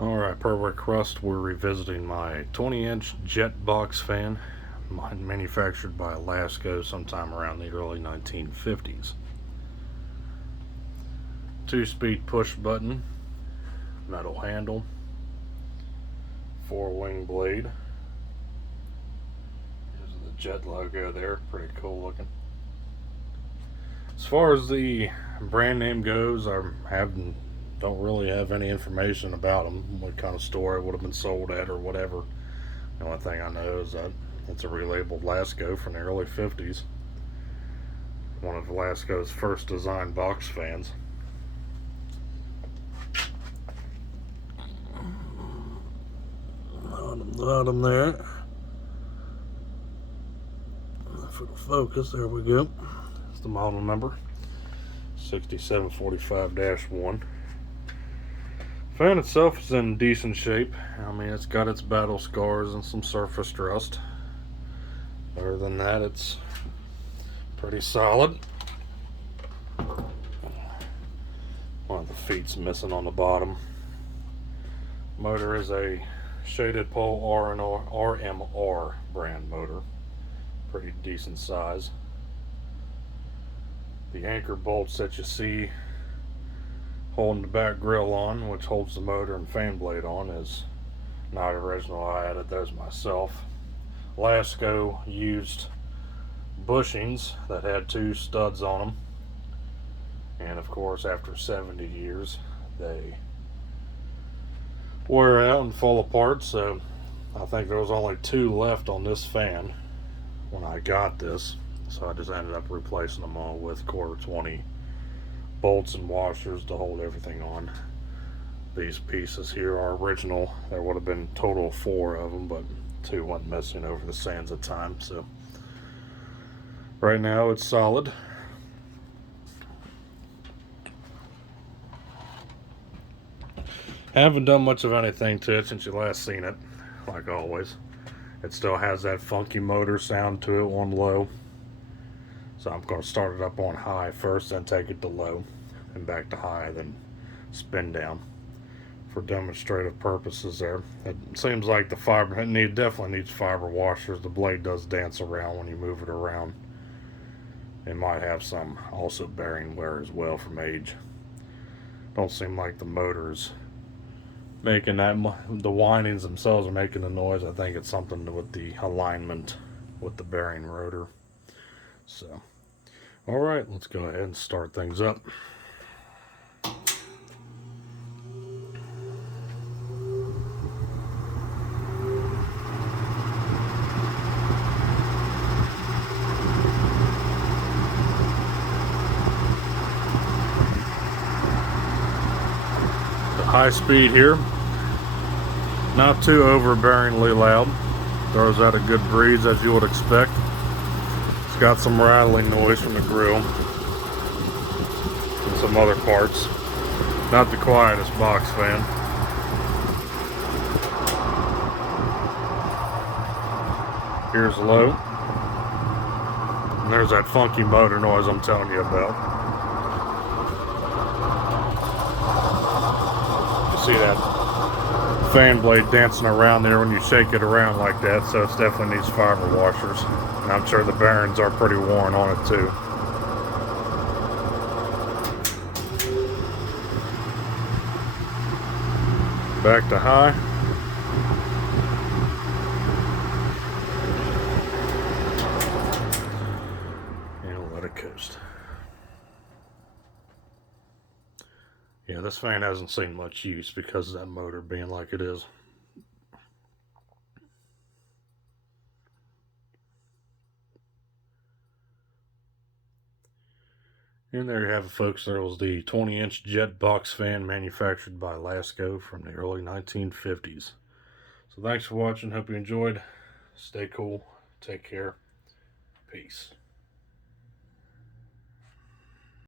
Alright, per request, we're revisiting my 20-inch jet box fan, manufactured by Lasko sometime around the early 1950s. 2-speed push button, metal handle, 4-wing blade. There's the jet logo there, pretty cool looking. As far as the brand name goes, don't really have any information about them, what kind of store it would have been sold at or whatever. The only thing I know is that it's a relabeled Lasko from the early 50s. One of Lasko's first designed box fans. On the bottom there, for the focus, there we go. That's the model number, 6745-1. Fan itself is in decent shape. I mean, it's got its battle scars and some surface rust. Other than that, it's pretty solid. One of the feet's missing on the bottom. Motor is a shaded pole RMR brand motor. Pretty decent size. The anchor bolts that you see holding the back grill on, which holds the motor and fan blade on, is not original. I added those myself. Lasko used bushings that had 2 studs on them, and of course after 70 years they wear out and fall apart, so I think there was only 2 left on this fan when I got this, so I just ended up replacing them all with 1/4-20 bolts and washers to hold everything on. These pieces here are original. There would have been total 4 of them, but 2 went missing over the sands of time. So right now it's solid. Haven't done much of anything to it since you last seen it, like always. It still has that funky motor sound to it on low. So I'm going to start it up on high first, then take it to low, and back to high, then spin down for demonstrative purposes there. It seems like the fiber, definitely needs fiber washers. The blade does dance around when you move it around. It might have some also bearing wear as well from age. Don't seem like the motor's making that, the windings themselves are making the noise. I think it's something with the alignment with the bearing rotor. So, alright, let's go ahead and start things up. The high speed here, not too overbearingly loud, throws out a good breeze as you would expect. Got some rattling noise from the grill and some other parts. Not the quietest box fan. Here's low. And there's that funky motor noise I'm telling you about. You see that fan blade dancing around there when you shake it around like that, so it definitely needs fiber washers. And I'm sure the bearings are pretty worn on it too. Back to high. And we'll let it coast. Yeah, this fan hasn't seen much use because of that motor being like it is. And there you have it, folks. There was the 20-inch jet box fan manufactured by Lasko from the early 1950s. So thanks for watching. Hope you enjoyed. Stay cool. Take care. Peace.